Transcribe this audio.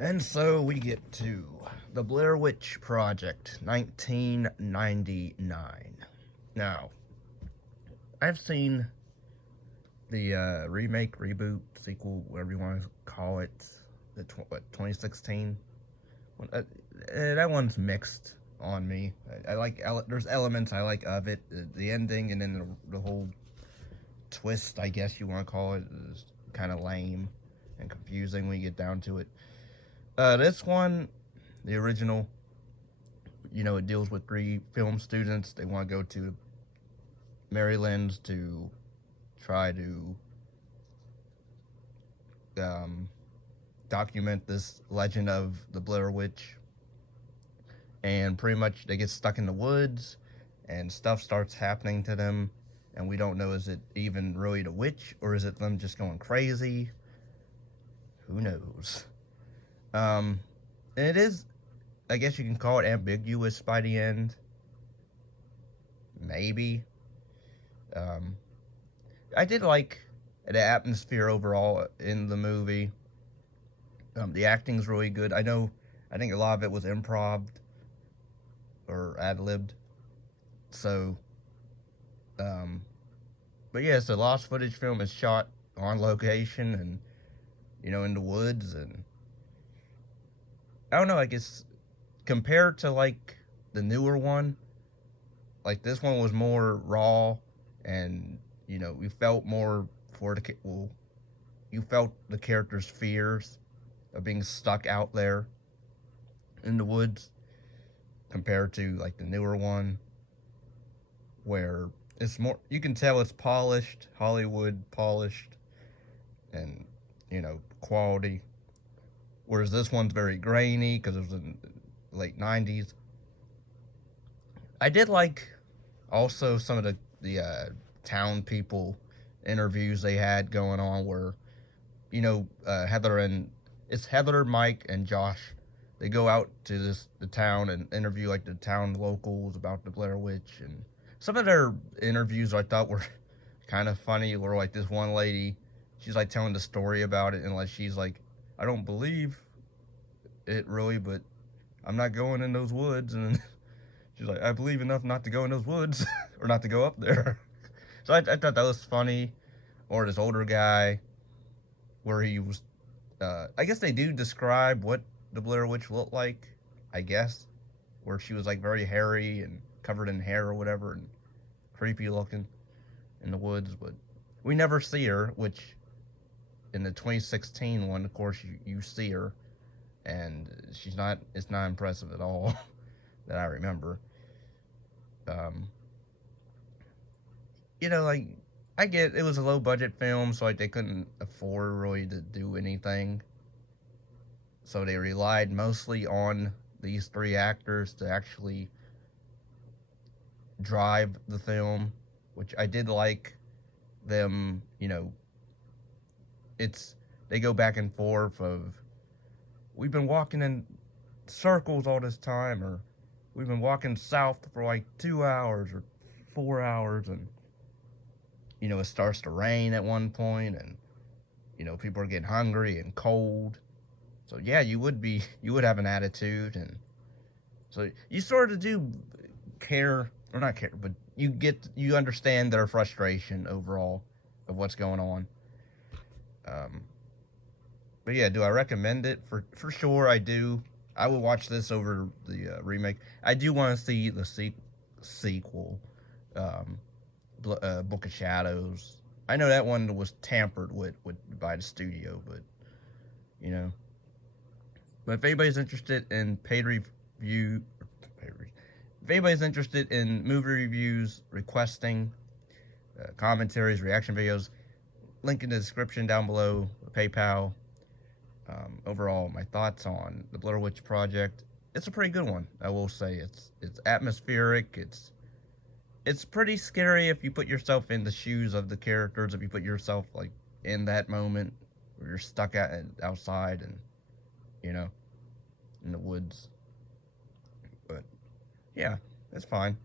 And so we get to the Blair Witch Project, 1999. Now, I've seen the remake, reboot, sequel, whatever you want to call it, the 2016. That one's mixed on me. I like there's elements I like of it. The ending and then the whole twist, I guess you want to call it, is kind of lame and confusing when you get down to it. This one, the original, it deals with three film students. They want to go to Maryland to try to document this legend of the Blair Witch. And pretty much they get stuck in the woods and stuff starts happening to them. And we don't know, is it even really the witch or is it them just going crazy? Who knows? And it is, I guess you can call it ambiguous by the end. Maybe. I did like the atmosphere overall in the movie. The acting's really good. I think a lot of it was improv or ad-libbed. So, but yeah, it's a lost footage film. It's shot on location and, in the woods. And I don't know, I guess compared to like the newer one, like this one was more raw and, you felt more for you felt the character's fears of being stuck out there in the woods compared to like the newer one where it's more, you can tell it's polished, Hollywood polished and, quality, whereas this one's very grainy because it was in the late 90s. I did like also some of the town people interviews they had going on where, Heather, Mike, and Josh. They go out to the town and interview like the town locals about the Blair Witch, and some of their interviews I thought were kind of funny. Where like this one lady, she's like telling the story about it, and like she's like, I don't believe it really, but I'm not going in those woods, and she's like, I believe enough not to go in those woods or not to go up there. So I thought that was funny. Or this older guy, where he was, I guess they do describe what the Blair Witch looked like, I guess, where she was like very hairy and covered in hair or whatever and creepy looking in the woods, but we never see her, which in the 2016 one, of course, you see her, and it's not impressive at all that I remember. Like, I get it was a low budget film, so like they couldn't afford really to do anything. So they relied mostly on these three actors to actually drive the film, which I did like them, they go back and forth of, we've been walking in circles all this time, or we've been walking south for like 2 hours or 4 hours, and it starts to rain at one point, and people are getting hungry and cold. So yeah, you would have an attitude, and so you sort of do care, or not care, but you understand their frustration overall of what's going on. But yeah, do I recommend it? For sure, I do. I would watch this over the remake. I do want to see the sequel, Book of Shadows. I know that one was tampered with by the studio, but But if anybody's interested in if anybody's interested in movie reviews, requesting commentaries, reaction videos, link in the description down below, PayPal. Overall, my thoughts on the Blair Witch Project. It's a pretty good one, I will say. It's atmospheric. It's pretty scary if you put yourself in the shoes of the characters. If you put yourself like in that moment where you're stuck outside and in the woods. But yeah, it's fine.